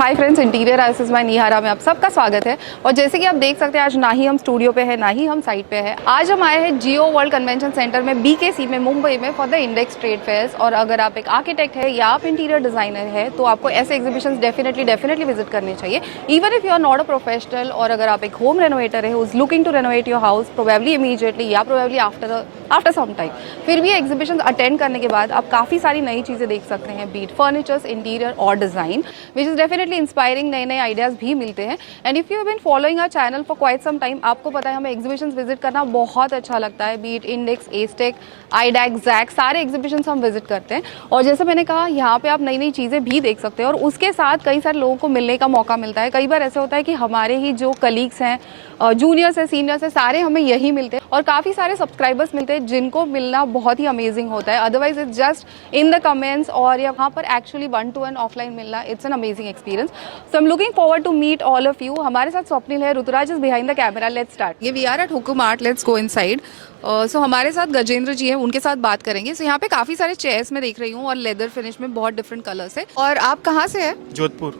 हाय friends, interior आइसिस by Nihara में आप सबका स्वागत है। और जैसे कि आप देख सकते हैं, आज ना ही हम स्टूडियो पे है ना ही हम साइट पे है। आज हम आए हैं जियो वर्ल्ड कन्वेंशन सेंटर में BKC में मुंबई में for the index trade fairs. और अगर आप एक आर्किटेक्ट है या आप इंटीरियर डिजाइनर है तो आपको ऐसे एग्जीबिशंस डेफिनेटली विजिट करने चाहिए, even if you are not a professional. और अगर आप एक होम रेनोवेटर है who's looking to renovate your house probably immediately या प्रोबेबली आफ्टर सम टाइम, फिर भी एग्जीबिशन अटेंड करने के बाद आप काफ़ी सारी नई चीज़ें देख सकते हैं, बीट फर्नीचर्स, इंटीरियर और design, which is definitely inspiring. नए आइडियाज़ भी मिलते हैं। And if you have been following our channel for quite some time, आपको पता है हमें एग्जीबिशंस विजिट करना बहुत अच्छा लगता है। बीट इंडेक्स, एस्टेक, आईडैक, जैक, सारे एग्जीबिशंस हम विजिट करते हैं। और जैसे मैंने कहा, यहाँ पे आप नई चीज़ें भी देख सकते हैं और उसके साथ कई सारे लोगों को मिलने का मौका मिलता है। कई बार ऐसे होता है कि हमारे ही जो कलीग्स हैं, जूनियर्स है, सीनियर्स है, सारे हमें यही मिलते हैं और काफ़ी सारे सब्सक्राइबर्स मिलते हैं जिनको मिलना बहुत ही अमेजिंग होता है। Otherwise it's just in the comments और यहाँ पर एक्चुअली 1-to-1 ऑफलाइन मिलना, it's an amazing experience. So I am looking forward to meet all of you. हमारे साथ स्वप्निल है, Rituraj is behind the camera. Let's start. ये we are at Hukum art, let's go inside. So हमारे साथ गजेंद्र जी हैं, उनके साथ बात करेंगे। सो यहाँ पे काफ़ी सारे चेयर्स में देख रही हूँ और लेदर फिनिश में बहुत डिफरेंट कलर्स है। और आप कहाँ से हैं? जोधपुर।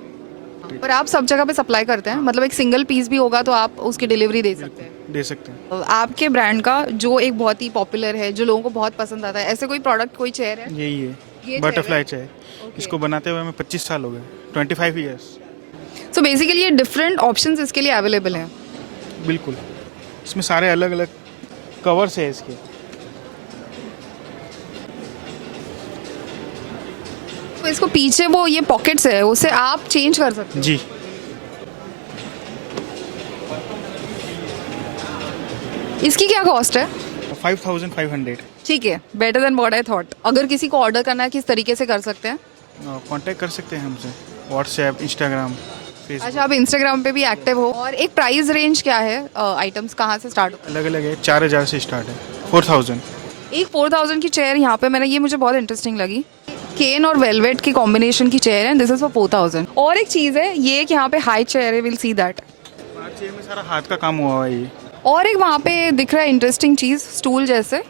पर आप सब जगह पे सप्लाई करते हैं, मतलब एक सिंगल पीस भी होगा तो आप उसकी डिलीवरी दे सकते हैं? दे सकते हैं। आपके ब्रांड का जो एक बहुत ही पॉपुलर है, जो लोगों को बहुत पसंद आता है, ऐसे कोई प्रोडक्ट, कोई चेयर है? यही ये है, बटरफ्लाई चाय। इसको बनाते हुए हमें 25 साल हो गए, 25 ईयर्स। सो बेसिकली ये डिफरेंट ऑप्शंस इसके लिए अवेलेबल हैं। बिल्कुल, इसमें सारे अलग अलग कवर्स है इसके। तो इसको पीछे वो ये पॉकेट्स है, उसे आप चेंज कर सकते हैं? जी। इसकी क्या कॉस्ट है? 5500। ठीक है, better than what I thought. अगर किसी को ऑर्डर करना है, किस तरीके से कर सकते हैं? कांटेक्ट कर सकते हैं हमसे, व्हाट्सएप, इंस्टाग्राम, फेसबुक। अच्छा, आप इंस्टाग्राम पे भी एक्टिव हो। और एक प्राइस रेंज क्या है? आइटम्स कहाँ से स्टार्ट होता अलग अलग है, 4000 से स्टार्ट है, 4000। है? एक 4000 की चेयर यहाँ पे मैंने, ये मुझे बहुत इंटरेस्टिंग लगी। केन और वेलवेट की कॉम्बिनेशन की चेयर है, दिस इज फॉर 4000। और एक चीज़ है, ये कि यहाँ पे हाई चेयर है, विल सी दैट। चेयर में सारा हाथ का काम हुआ हुआ है ये। और एक वहाँ पे दिख रहा है इंटरेस्टिंग चीज़, स्टूल जैसे,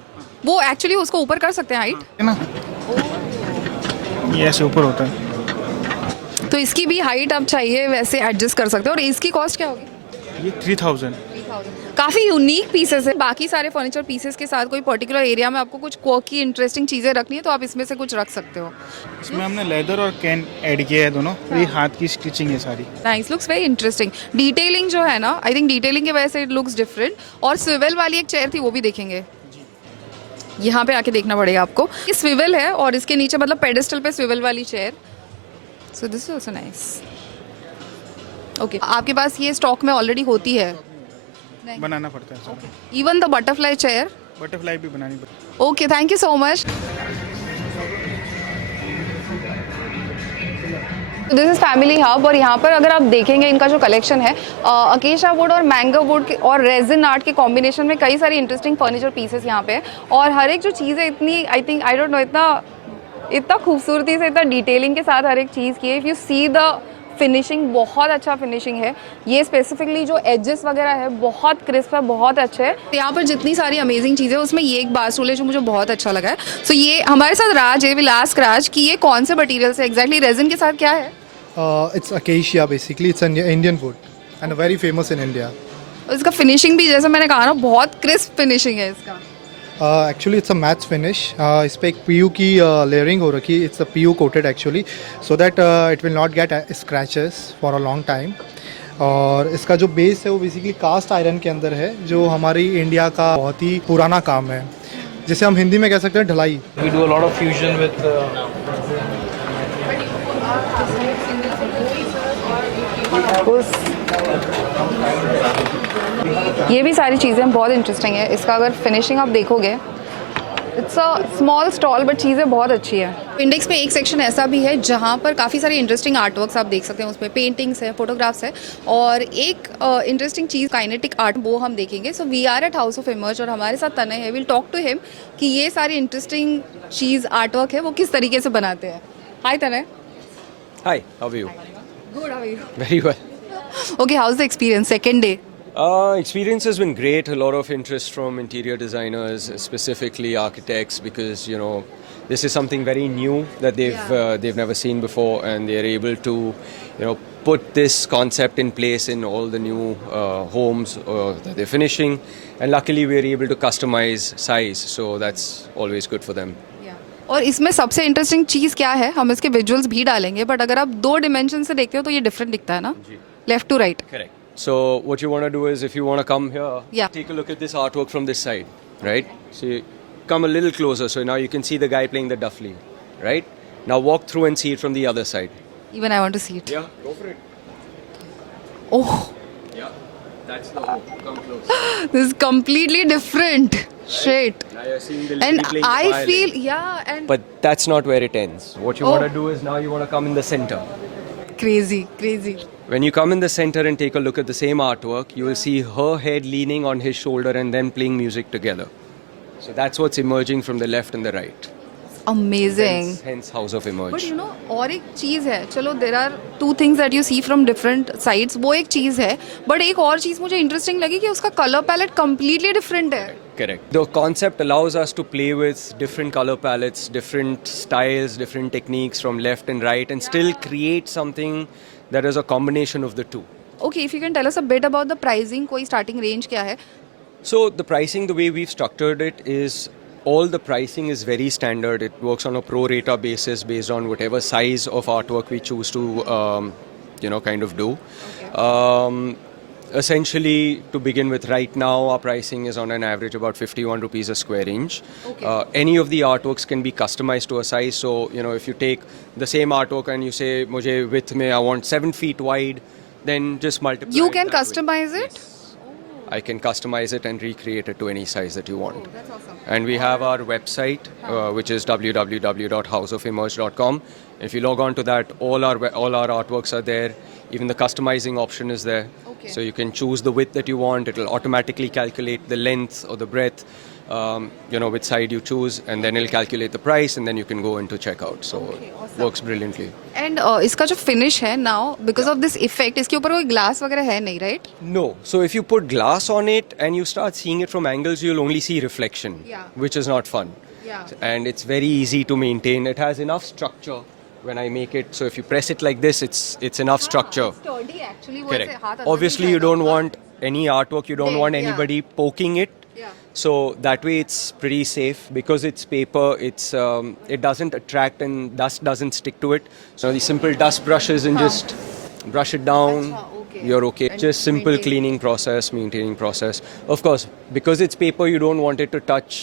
वो एक्चुअली उसको ऊपर कर सकते हैं हाइट, है ना, ये ऐसे ऊपर होता है। तो इसकी भी हाइट आप चाहिए वैसे एडजस्ट कर सकते हो। और इसकी कॉस्ट क्या होगी? ये 3000। काफ़ी यूनिक पीसेस है। बाकी सारे फर्नीचर पीसेस के साथ कोई पर्टिकुलर एरिया में आपको कुछ क्वर्की इंटरेस्टिंग चीज़ें रखनी है तो आप इसमें से कुछ रख सकते हो। इसमें हमने लेदर और कैन ऐड किया है दोनों। ये हाथ की स्टिचिंग है सारी। Nice, looks very interesting. Detailing जो है ना, आई थिंक डिटेलिंग की वजह से इट लुक्स डिफरेंट। और स्विवेल वाली एक चेयर थी, वो भी देखेंगे। यहाँ पे आके देखना पड़ेगा आपको। ये स्विवेल है और इसके नीचे मतलब पेडेस्टल पे स्विवेल वाली chair. So this is also nice. Okay, आपके पास ये स्टॉक में ऑलरेडी होती है? बनाना पड़ता है सारा। Even the butterfly chair? Butterfly भी बनानी पड़ती है। Okay, thank you so much. This is family hub और यहाँ पर अगर आप देखेंगे इनका जो कलेक्शन है, अकेशा वुड और मैंगो वुड और रेजिन आर्ट के कॉम्बिनेशन में कई सारी इंटरेस्टिंग फर्नीचर पीसेस यहाँ पे है। और हर एक जो चीज़ है इतनी, I think, I don't know, इतना खूबसूरती से, इतना डिटेलिंग के साथ हर एक चीज़ की है। If you see the finishing, बहुत अच्छा फिनिशिंग है। ये स्पेसिफिकली जो एजेस वगैरह है बहुत क्रिस्प है, बहुत अच्छे है। यहाँ पर जितनी सारी अमेजिंग चीज़ें, उसमें ये एक बार स्टूल है जो मुझे बहुत अच्छा लगा है। सो ये हमारे साथ राज है, विल आस्क राज कि ये कौन से मटीरियल से एग्जैक्टली, रेजिन के साथ क्या है? It's acacia basically. It's an Indian wood and very famous in India. इसका फिनिशिंग भी, जैसे मैंने कहा ना, बहुत क्रिस्प फिनिशिंग है इसका। Actually it's a matte finish. इस पे एक PU की layering हो रखी है. It's a PU coated actually so that it will not get scratches for a long time. और इसका जो बेस है वो बेसिकली कास्ट आयरन के अंदर है, जो हमारी इंडिया का बहुत ही पुराना काम है, जिसे हम हिंदी में कह सकते हैं ढलाई। We do a lot of fusion with ये भी सारी चीज़ें बहुत इंटरेस्टिंग है। इसका अगर फिनिशिंग आप देखोगे, it's a small stall but चीज़ें बहुत अच्छी है। इंडेक्स में एक सेक्शन ऐसा भी है जहाँ पर काफ़ी सारी इंटरेस्टिंग आर्टवर्क्स आप देख सकते हैं, उसमें पेंटिंग्स है, फोटोग्राफ्स है और एक इंटरेस्टिंग चीज़ काइनेटिक आर्ट, वो हम देखेंगे। So we are at House of Emerge और हमारे साथ तनय है, विल टॉक टू हिम कि ये सारी इंटरेस्टिंग चीज़ आर्टवर्क है वो किस तरीके से बनाते हैं। हाय तनय। Hi, how are you? Good, how are you? Very well. Okay, how's the experience? Second day. Experience has been great. A lot of interest from interior designers, specifically architects, because this is something very new that they've never seen before, and they're able to put this concept in place in all the new homes that they're finishing, and luckily we're able to customize size, so that's always good for them. और इसमें सबसे interesting चीज़ क्या है, हम इसके visuals भी डालेंगे, but अगर आप दो डिमेंशन से देखते हो तो ये डिफरेंट दिखता है ना, left to right. Correct. So what you want to do is, if you want to come here, Yeah. take a look at this artwork from this side, right? So you come a little closer, so now you can see the guy playing the duffly, right? Now walk through and see it from the other side. Even I want to see it. Yeah, go for it. Oh, Yeah, that's the hook. Come close. This is completely different. Shit. Now you're seeing the lady And playing the I violin. feel, yeah, and But that's not where it ends. What you Oh. want to do is, now you want to come in the center. crazy, crazy. When you come in the center and take a look at the same artwork, you will see her head leaning on his shoulder and them playing music together. So that's what's emerging from the left and the right. Amazing. Hence House of Emerge. But you know और एक चीज़ है, चलो there are two things that you see from different sides, वो एक चीज़ है, but एक और चीज़ मुझे इंटरेस्टिंग लगी कि उसका कलर पैलेट कम्प्लीटली डिफरेंट है. Correct. The concept allows us to play with different color palettes, different styles, different techniques from left and right, and still create something that is a combination of the two. Okay, if you can tell us a bit about the pricing, कोई starting range क्या है? So the pricing, the way we've structured it is, all the pricing is very standard. It works on a pro rata basis based on whatever size of artwork we choose to, kind of do. Essentially, to begin with, right now our pricing is on an average about 51 rupees a square inch. Any of the artworks can be customized to a size. So, if you take the same artwork and you say, "Mujhe width mein I want 7 feet wide," then just multiply. You it can that way. customize it? I can customize it and recreate it to any size that you want. That's awesome. And we have our website, which is www.houseofemerge.com. If you log on to that, all our artworks are there. Even the customizing option is there. Okay. So you can choose the width that you want. It will automatically calculate the length or the breadth, which side you choose, and then it'll calculate the price, and then you can go into checkout. So works brilliantly. And इसका जो finish है now, because of this effect, इसके ऊपर कोई glass वगैरह है नहीं, right? No. So if you put glass on it and you start seeing it from angles, you'll only see reflection, Yeah. which is not fun. Yeah. And it's very easy to maintain. It has enough structure when I make it. So if you press it like this, it's enough structure. Sturdy actually, वो Correct. ऐसे हाथ अंदर Obviously, नहीं you don't जाएगा. want any artwork. You don't Dead, want yeah. anybody poking it. Yeah. So that way it's pretty safe because it's paper. It doesn't attract and dust doesn't stick to it. So the simple dust brushes and just brush it down. Acha, okay. You're okay. And Just simple maintain. cleaning process, maintaining process. Of course, because it's paper, you don't want it to touch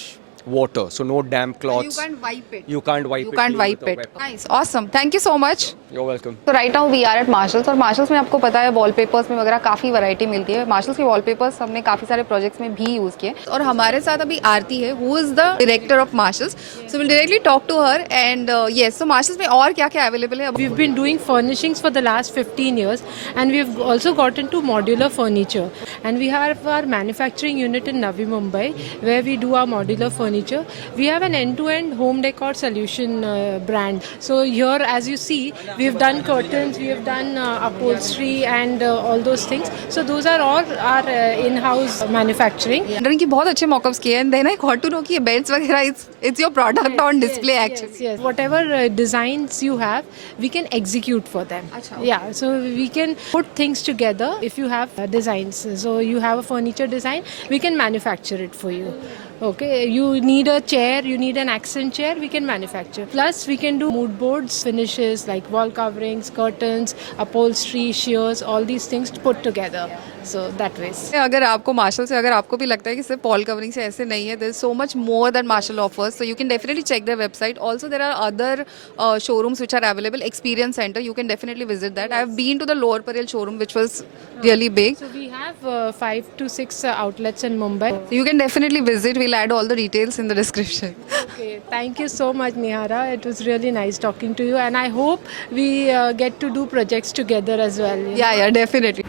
water. So no damp You cloths. can't wipe it. You can't wipe You it. can't clean wipe with a it. wet- Nice, awesome. Thank you so much. You're welcome. तो right now we are at Marshalls, और Marshalls में आपको पता है wallpapers में वगैरह काफ़ी variety मिलती है. मार्शल्स के वॉलपेपर्स हमने काफ़ी सारे प्रोजेक्ट्स में भी यूज़ किए, और हमारे साथ अभी आरती है, who is the director of Marshalls. So we'll directly talk to her. And yes, so Marshalls में और क्या क्या अवेलेबल है? We've been doing furnishings for the last 15 years, and we've also got into modular furniture. And we have our manufacturing unit in Navi Mumbai, where we do our modular furniture. We have an end-to-end home decor solution brand. So here, as you see, we've done curtains, we have done upholstery, and all those things. So those are all our in-house manufacturing. की बहुत अच्छे mockups किए हैं. Then I got to know कि beds वगैरह it's your product on display actually. Yes. Whatever designs you have, we can execute for them. Acha, okay. Yeah, so we can put things together if you have designs. So you have a furniture design, we can manufacture it for you. Okay, you need a chair, you need an accent chair, we can manufacture. Plus, we can do mood boards, finishes like wall coverings, curtains, upholstery, shears, all these things put together. So that way. अगर आपको martial से, अगर आपको भी लगता है कि सिर्फ वॉल कवरिंग से ऐसे नहीं है, there is so much more that Marshall offers, so you can definitely check their website. Also there are other showrooms which are available. Experience Center, you can definitely visit that. I have been to the Lower Parel showroom, which was really big. So we have 5 to 6 outlets in Mumbai. So you can definitely visit. We'll add all the details in the description. Okay, thank you so much, Nihara. It was really nice talking to you, and I hope we get to do projects together as well. Yeah, definitely.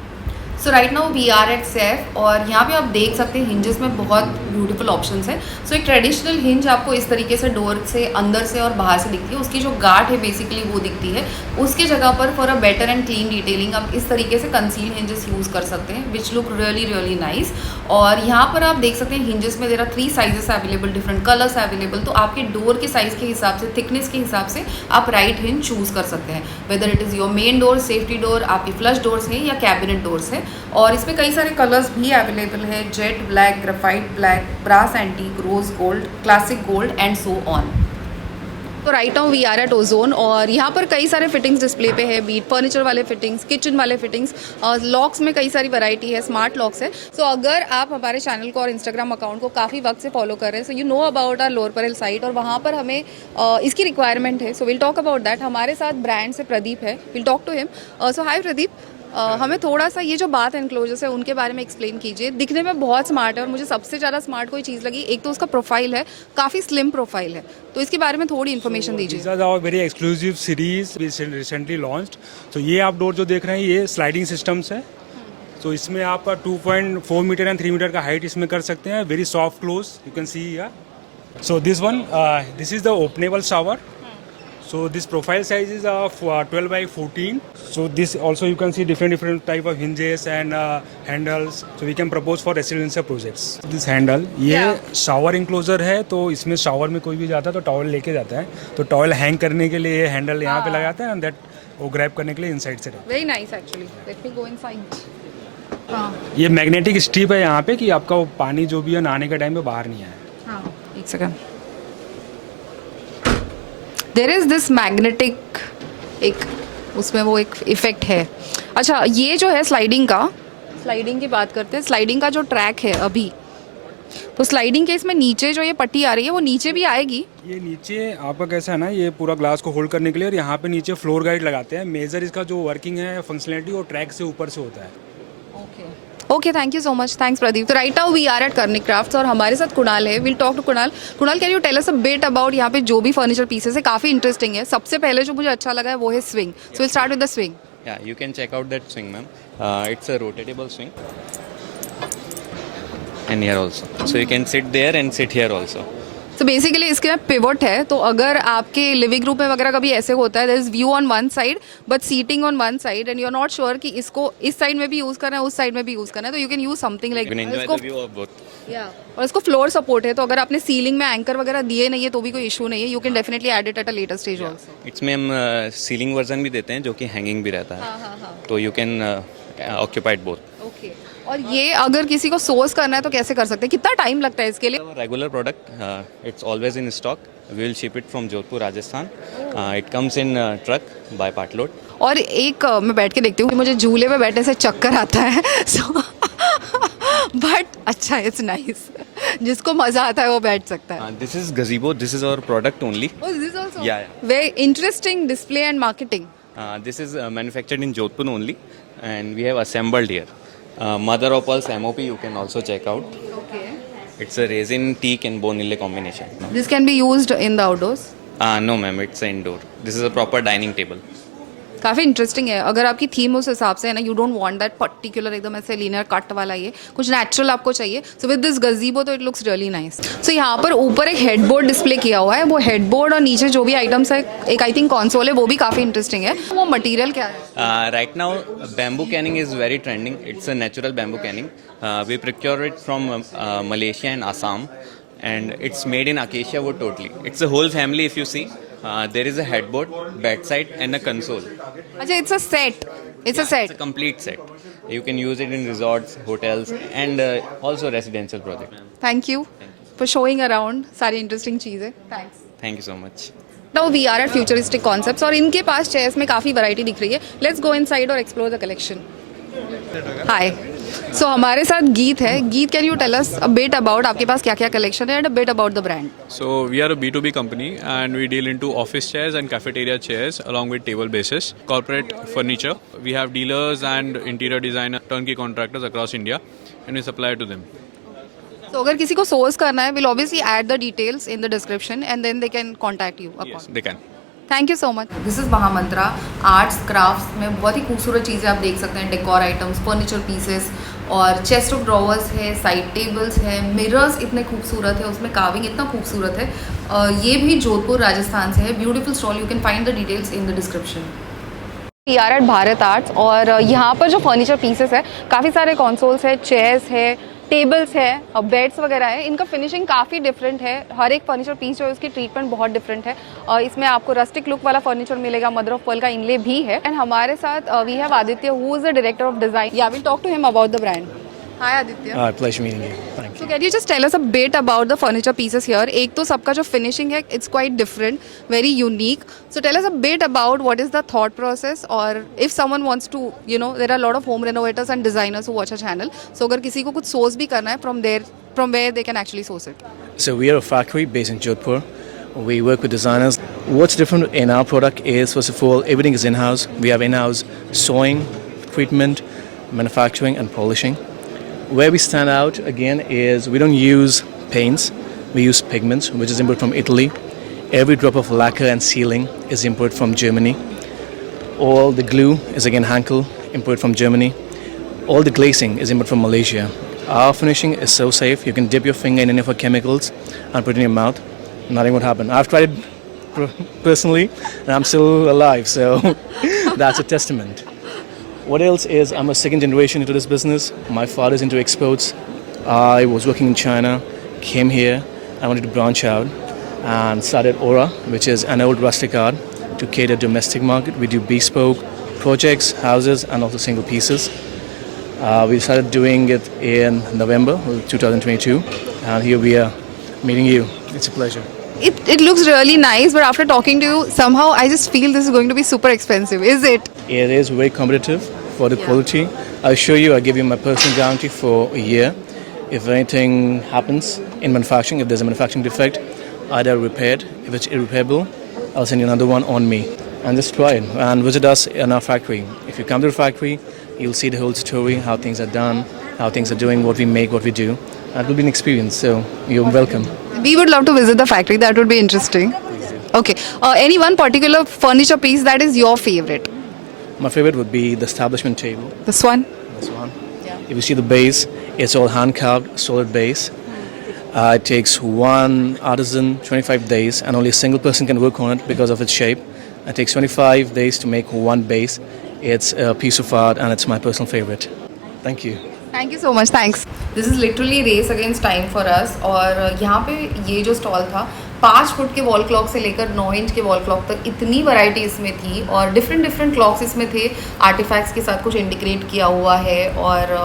So right now we are at Safe और यहाँ पे आप देख सकते हैं hinges में बहुत beautiful options हैं. सो एक ट्रेडिशनल हिंज आपको इस तरीके से डोर से अंदर से और बाहर से दिखती है. उसकी जो गार्ड है बेसिकली वो दिखती है. उसके जगह पर for a better and clean detailing आप इस तरीके से कंसील हिंजेस यूज़ कर सकते हैं विच लुक रियली नाइस. और यहाँ पर आप देख सकते हैं हिंजेस में there are 3 sizes available, different colours available. तो आपके डोर के साइज़ के हिसाब से, थिकनेस के हिसाब से आप राइट हिंज चूज़ कर सकते हैं. Whether it is your main door, safety door, आपके फ्लश डोर्स हैं या कैबिनेट डोर्स हैं. और इसमें कई सारे कलर्स भी अवेलेबल है. Jet black, graphite black, brass antique, rose gold, classic gold and so on. तो right now we are at Ozone और यहाँ पर कई सारे फिटिंग्स डिस्प्ले पे है. बीट फर्नीचर वाले फिटिंग्स, किचन वाले फिटिंग्स, लॉक्स में कई सारी वैरायटी है, स्मार्ट लॉक्स है. सो अगर आप हमारे चैनल को और इंस्टाग्राम अकाउंट को काफ़ी वक्त से फॉलो कर रहे हैं, so you know about our Lower Parel site और वहाँ पर हमें इसकी रिक्वायरमेंट है. So we'll talk about that. हमारे साथ ब्रांड से प्रदीप है, will talk to him. So hi Pradeep, हमें थोड़ा सा ये जो बात एनक्लोजर्स है उनके बारे में एक्सप्लेन कीजिए. दिखने में बहुत स्मार्ट है और मुझे सबसे ज़्यादा स्मार्ट कोई चीज़ लगी, एक तो उसका प्रोफाइल है, काफ़ी स्लिम प्रोफाइल है. तो इसके बारे में थोड़ी इन्फॉर्मेशन दीजिए. These are our very exclusive series we recently launched. तो ये आप डोर जो देख रहे हैं ये स्लाइडिंग सिस्टम्स है. तो इसमें आप 2.4 मीटर एंड 3 मीटर का हाइट इसमें कर सकते हैं. Very soft close you can see here. So this one, this is the openable shower. So this profile size is of 12 by 14. So this also you can see different type of hinges and handles. So we can propose for residential projects. This handle ये shower enclosure है. तो इसमें shower में कोई भी जाता है तो टॉवल लेके जाता है. तो टॉवल हैंग करने के लिए ये हैंडल यहाँ पे लगाते हैं and that वो ग्रैब करने के लिए इनसाइड से रहता very nice actually. Let me go inside. है. ये मैग्नेटिक स्ट्रिप है यहाँ पे कि आपका वो पानी जो भी है नहाने के टाइम पे बाहर नहीं आए. हाँ, एक second. There is this magnetic, एक उसमें वो एक इफेक्ट है. अच्छा, ये जो है स्लाइडिंग की बात करते हैं. स्लाइडिंग का जो ट्रैक है अभी, तो स्लाइडिंग के इसमें नीचे जो ये पट्टी आ रही है वो नीचे भी आएगी. ये नीचे आपका कैसा है ना, ये पूरा ग्लास को होल्ड करने के लिए और यहाँ पे नीचे फ्लोर गाइड लगाते हैं. मेजर इसका जो वर्किंग है फंक्शनलिटी वो ट्रैक से ऊपर से होता है. Okay, thank you so much. Thanks Pradeep. तो right now we are at Karnik crafts और हमारे साथ कुणाल है. Will talk to Kunal. Kunal, can you tell us a bit about यहाँ पे जो भी फर्नीचर पीसेस है, काफ़ी इंटरेस्टिंग है. सबसे पहले जो मुझे अच्छा लगा है वो है swing. So will start with the swing. Yeah, you can check out that swing, ma'am. It's a rotatable swing. And here also. So you can sit there and sit here also. तो basically इसके में pivot है. तो अगर आपके living room में वगैरह कभी ऐसे होता है, there is view on one side but seating on one side and you are not sure कि इसको इस साइड में भी यूज़ करना है, उस साइड में भी यूज़ करना है, तो you can use something like You can enjoy the view of both. और इसको फ्लोर सपोर्ट है. तो अगर आपने सीलिंग में एंकर वगैरह दिए नहीं है तो भी कोई इशू नहीं है. You can definitely add it at a later stage also. इसमें हम सीलिंग वर्जन भी देते हैं जो कि हैंगिंग भी रहता है. तो you can occupy both. Okay. और ये अगर किसी को सोर्स करना है तो कैसे कर सकते हैं? कितना टाइम लगता है इसके लिए? Regular product, it's always in stock. We will ship it from Jodhpur, Rajasthan. It comes in truck by part load. और एक मैं बैठ के देखती हूँ, मुझे झूले पे बैठने से चक्कर आता है. सो बट अच्छा, इट्स नाइस. जिसको मजा आता है वो बैठ सकता है. This is gazebo. This is our product only. Oh, this is also Yeah. very interesting display and marketing. This is manufactured in Jodhpur only, and we have assembled here. Mother of Pearls MOP you can also check out. Okay. It's a resin, teak and bone inlay combination. This can be used in the outdoors. No ma'am, it's indoor. This is a proper dining table. काफ़ी interesting है. अगर आपकी theme उस हिसाब से है ना, you don't want that particular एकदम ऐसे लीनियर कट वाला, ये कुछ नेचुरल आपको चाहिए. सो विद दिस गजीबो तो इट लुक्स रियली नाइस. सो यहाँ पर ऊपर एक हेडबोर्ड डिस्प्ले किया हुआ है. वो हेडबोर्ड और नीचे जो भी आइटम्स है, एक आई थिंक कंसोल है, वो भी काफ़ी इंटरेस्टिंग है. वो मटेरियल क्या है? Right now, bamboo canning is very trending. It's a natural bamboo canning. We procure it from Malaysia and Assam, and it's made in acacia wood totally. It's a whole family if you see. There is a headboard, bedside, and a console. अच्छा, it's a set. It's a It's set. a complete set. You can use it in resorts, hotels, and also residential projects. Thank you for showing around सारी interesting चीज़ें. Thanks. Thank you so much. Now we are at futuristic concepts और इनके पास chairs में काफ़ी variety दिख रही है. Let's go inside और एक्सप्लोर द कलेक्शन. हाय. सो हमारे साथ गीत है. गीत, can you tell us a bit about आपके पास क्या क्या कलेक्शन है and a bit about the brand? So we are a B2B company and we deal into office chairs and cafeteria chairs along with table bases, corporate furniture. We have dealers and interior designer, turnkey contractors across India and we supply to them. तो अगर किसी को source करना है, will obviously add the details in the description and then they can contact you. Yes, they can. Thank you so much. This is Mahamantra arts crafts में बहुत ही खूबसूरत चीज़ें आप देख सकते हैं, डेकोर आइटम्स, फर्नीचर पीसेस और चेस्ट ऑफ ड्रॉवर्स है, साइड टेबल्स है, मिरर्स इतने खूबसूरत है, उसमें कार्विंग इतना खूबसूरत है। ये भी जोधपुर राजस्थान से है। Beautiful stall, you can find the details in the description. We are at Bharat Arts और यहाँ पर जो फर्नीचर पीसेस है, काफ़ी सारे कंसोल्स है, चेयर्स है, टेबल्स है और बेड्स वगैरह है। इनका फिनिशिंग काफ़ी डिफरेंट है। हर एक फर्नीचर पीस जो है उसकी ट्रीटमेंट बहुत डिफरेंट है और इसमें आपको रस्टिक लुक वाला फर्नीचर मिलेगा, मदर ऑफ पर्ल का इनले भी है। एंड हमारे साथ we have Aditya who is the director of design. Yeah will talk to him about the brand. Hi Aditya. Pleasure meeting you. Thank you. So can you just tell us a bit about the furniture pieces here? एक तो सबका जो finishing है, it's quite different, very unique. So tell us a bit about what is the thought process, or if someone wants to, you know, there are a lot of home renovators and designers who watch our channel. So अगर किसी को कुछ source भी करना है from where they can actually source it. So we are a factory based in Jodhpur. We work with designers. What's different in our product is, first of all, everything is in-house. We have in-house sewing, treatment, manufacturing and polishing. Where we stand out again is we don't use paints, we use pigments, which is imported from Italy. Every drop of lacquer and sealing is imported from Germany. All the glue is again Hankel, imported from Germany. All the glazing is imported from Malaysia. Our finishing is so safe, you can dip your finger in any of our chemicals and put it in your mouth. Nothing would happen. I've tried it personally and I'm still alive, so that's a testament. What else is, I'm a second generation into this business. My father's into exports. I was working in China, came here, I wanted to branch out and started Aura, which is an old rustic art to cater domestic market. We do bespoke projects, houses and also single pieces. We started doing it in November 2022 and here we are meeting you. It's a pleasure. It looks really nice, but after talking to you, somehow I just feel this is going to be super expensive. Is it? It is very competitive for the quality. I assure you, I give you my personal guarantee for a year. If anything happens in manufacturing, if there's a manufacturing defect, either repaired. If it's irreparable, I'll send you another one on me. And just try it and visit us in our factory. If you come to the factory, you'll see the whole story, how things are done, how things are doing, what we make, what we do. And it will be an experience, so you're welcome. We would love to visit the factory. That would be interesting. Okay. Any one particular furniture piece that is your favorite? My favorite would be the establishment table. This one? This one. If you see the base, it's all hand carved, solid base. It takes one artisan 25 days, and only a single person can work on it because of its shape. It takes 25 days to make one base. It's a piece of art, and it's my personal favorite. Thank you. Thank you so much, thanks. This is literally race against time for us. और यहाँ पे ये जो stall था, 5 foot के wall clock से लेकर 9 inch के वॉल क्लॉक तक इतनी वैरायटी इसमें थी और डिफरेंट क्लॉक्स इसमें थे। आर्टिफैक्ट्स के साथ कुछ इंटीग्रेट किया हुआ है और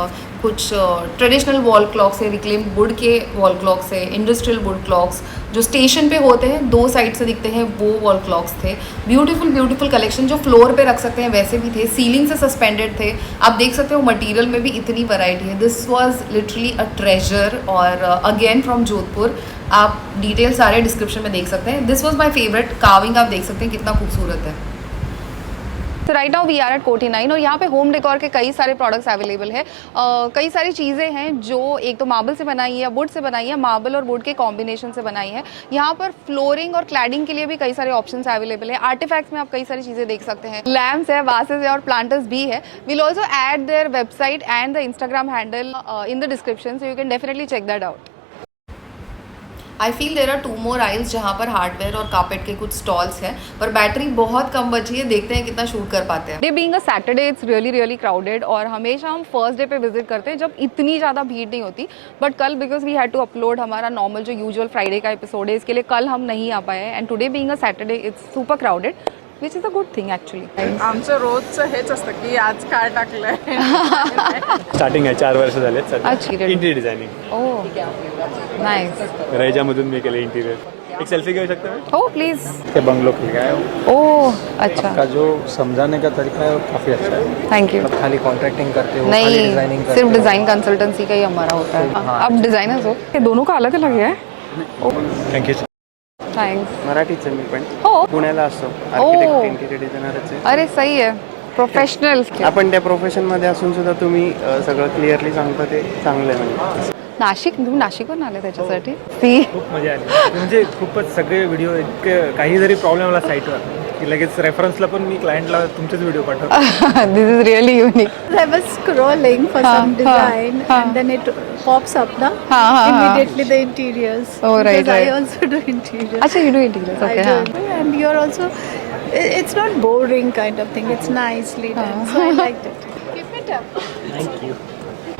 कुछ ट्रेडिशनल वॉल क्लॉक्स है, रिक्लेम्ड वुड के वॉल क्लॉक्स है, इंडस्ट्रियल वुड क्लॉक्स जो स्टेशन पे होते हैं, 2 साइड से दिखते हैं, वो वॉल क्लॉक्स थे। ब्यूटीफुल कलेक्शन जो फ्लोर पे रख सकते हैं वैसे भी थे, सीलिंग से सस्पेंडेड थे। आप देख सकते हो मटेरियल में भी इतनी वैरायटी है। This was literally a treasure और अगेन फ्रॉम जोधपुर। आप डिटेल सारे डिस्क्रिप्शन में देख सकते हैं। This was my favourite. Carving आप देख सकते हैं कितना खूबसूरत है। तो right now we are at Koti 9 और यहाँ पे होम डेकोर के कई सारे प्रोडक्ट्स अवेलेबल है। कई सारी चीज़ें हैं जो एक तो मार्बल से बनाई है, वुड से बनाई है, मार्बल और वुड के कॉम्बिनेशन से बनाई है। यहाँ पर फ्लोरिंग और क्लैडिंग के लिए भी कई सारे ऑप्शंस अवेलेबल है। आर्टिफैक्ट्स में आप कई सारी चीज़ें देख सकते हैं, लैम्प्स है, वासेस है और प्लांटर्स भी है। We'll also add their website and the Instagram handle in the description, so you can definitely check that out. I feel there are 2 more aisles जहाँ पर हार्डवेयर और कार्पेट के कुछ स्टॉल्स हैं, पर बैटरी बहुत कम बची है। देखते हैं कितना शूट कर पाते हैं। Day being a Saturday it's really crowded और हमेशा हम फर्स्ट डे पे विजिट करते हैं जब इतनी ज़्यादा भीड़ नहीं होती। बट कल because we had to upload हमारा नॉर्मल जो यूजुअल फ्राइडे का एपिसोड है, इसके लिए कल हम नहीं आ पाए हैं। And today being a Saturday it's super crowded, which is a good thing actually. आमचं रोजचं हेच असतं की आज काय टाकलंय। स्टार्टिंग आहे 4 वर्ष झालेत सध्या. अच्छा. Interior designing. Oh nice. रैजामधून मी केले इंटिरियर. एक सेल्फी घेऊ शकता मैं? Oh please. ये बंगलो का है. ओह अच्छा. आपका जो समझाने का तरीका है वो काफ़ी अच्छा है. Thank you. खाली कॉन्ट्रैक्टिंग करते हो, नहीं, खाली डिजाइनिंग करते सिर्फ हो. डिज़ाइन कंसल्टेंसी का ही हमारा होता है। आप डिज़ाइनर्स हो? ये दोनों का अलग अलग है। थँक्यू. थँक्स. मराठीचं मी पण हो. पुण्याला असतो. ओ. आर्किटेक्ट इंटिरियर डिझायनरच आहे. अरे सही है, प्रोफेशनल. आपण त्या प्रोफेशनमध्ये असून सुद्धा तुम्ही सगळं क्लिअरली सांगता ते चांगलं आहे. म्हणजे नाशिक, तुम्ही नाशिकवरून आले त्याच्यासाठी? ती खूप मजा आली. म्हणजे खूपच सगळे व्हिडिओ इतके काही जरी प्रॉब्लेम आला साईटवर की लगेच रेफरन्सला पण मी क्लायंटला तुमचेच व्हिडिओ पाठवतो. This is really unique. I was scrolling for some design and then it pops up now immediately the interiors. Oh, right, because right. I also do interiors. अच्छा, you do interiors. I Okay, do. And you're also, it's not boring kind of thing. It's nicely done. So I liked it. Keep it up. Thank you.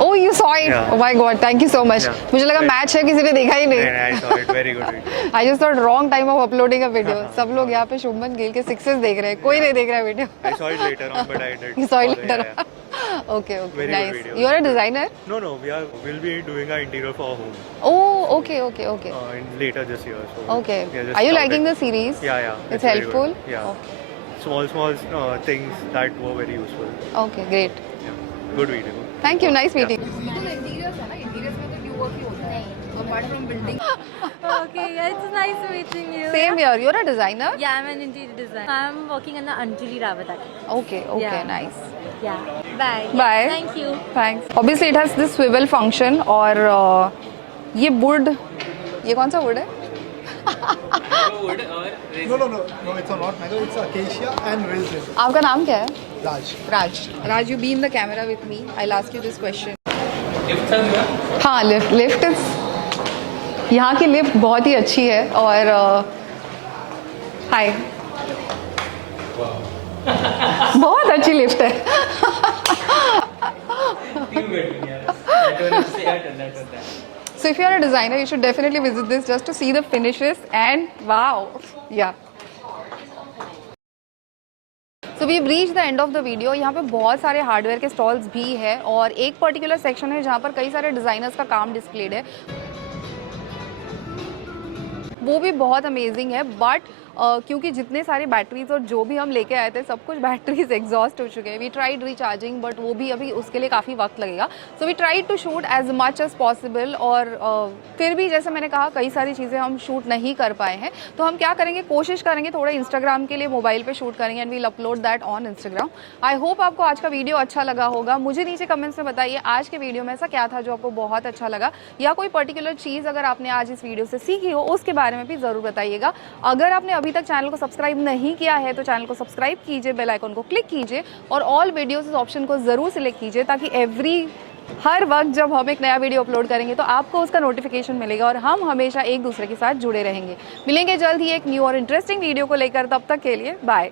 Oh, you saw it. Yeah. Oh my God, thank you so much. Yeah. मुझे लगा match है, किसी ने देखा ही नहीं. I saw it very good. I just thought wrong time of uploading a video. सब लोग यहाँ पे शुभमन गिल के सिक्सेस देख रहे हैं, कोई नहीं देख रहा है video. I saw it later on, but I did. You saw it follow, later. yeah, yeah. Okay, okay, Very good nice. video. You're a designer? No, we'll be doing our interior for our home Oh, okay. in later this year. So Okay. we just Are you started. liking the series? Yeah. It's very good. helpful? Yeah. Okay. Small things that were very useful. Okay, great. Yeah. Good video. Thank you. Nice meeting. Okay, yeah, it's nice meeting you. Same here. You're a designer? Yeah, I'm an interior designer. I'm working under Anjali Rawat. Okay, Yeah. nice. Yeah. Bye. Bye. Thank you. Thanks. Obviously it has this swivel function और ये wood, ये कौन सा wood है? No, it's not mango, it's acacia and resin. आपका नाम क्या है? Raj. Raj, you be in the camera with me. I'll ask you this question. हाँ, लिफ्ट यहाँ की लिफ्ट बहुत ही अच्छी है और हाय बहुत अच्छी लिफ्ट है. So if you are a designer, you should definitely visit this just to see the finishes and wow, yeah. So we've reached the end of the video. यहाँ पे बहुत सारे हार्डवेयर के स्टॉल्स भी है और एक पर्टिकुलर सेक्शन है जहाँ पर कई सारे डिज़ाइनर्स का काम डिस्प्लेड है. वो भी बहुत अमेजिंग है बट क्योंकि जितने सारे बैटरीज और जो भी हम लेके आए थे सब कुछ बैटरीज एग्जॉस्ट हो चुके हैं. वी ट्राइड रिचार्जिंग बट वो भी अभी उसके लिए काफ़ी वक्त लगेगा. So we tried to shoot as much as possible और फिर भी जैसे मैंने कहा कई सारी चीज़ें हम शूट नहीं कर पाए हैं. तो हम क्या करेंगे, कोशिश करेंगे थोड़ा इंस्टाग्राम के लिए मोबाइल पे शूट करेंगे and we'll upload that on Instagram. I hope आपको आज का वीडियो अच्छा लगा होगा. मुझे नीचे कमेंट्स में बताइए आज के वीडियो में ऐसा क्या था जो आपको बहुत अच्छा लगा या कोई पर्टिकुलर चीज़ अगर आपने आज इस वीडियो से सीखी हो उसके बारे में भी ज़रूर बताइएगा. अगर आपने अभी तक चैनल को सब्सक्राइब नहीं किया है तो चैनल को सब्सक्राइब कीजिए, बेल आइकन को क्लिक कीजिए और ऑल वीडियोस इस ऑप्शन को ज़रूर सिलेक्ट कीजिए ताकि हर वक्त जब हम एक नया वीडियो अपलोड करेंगे तो आपको उसका नोटिफिकेशन मिलेगा और हम हमेशा एक दूसरे के साथ जुड़े रहेंगे. मिलेंगे जल्द ही एक न्यू और इंटरेस्टिंग वीडियो को लेकर. तब तक के लिए बाय.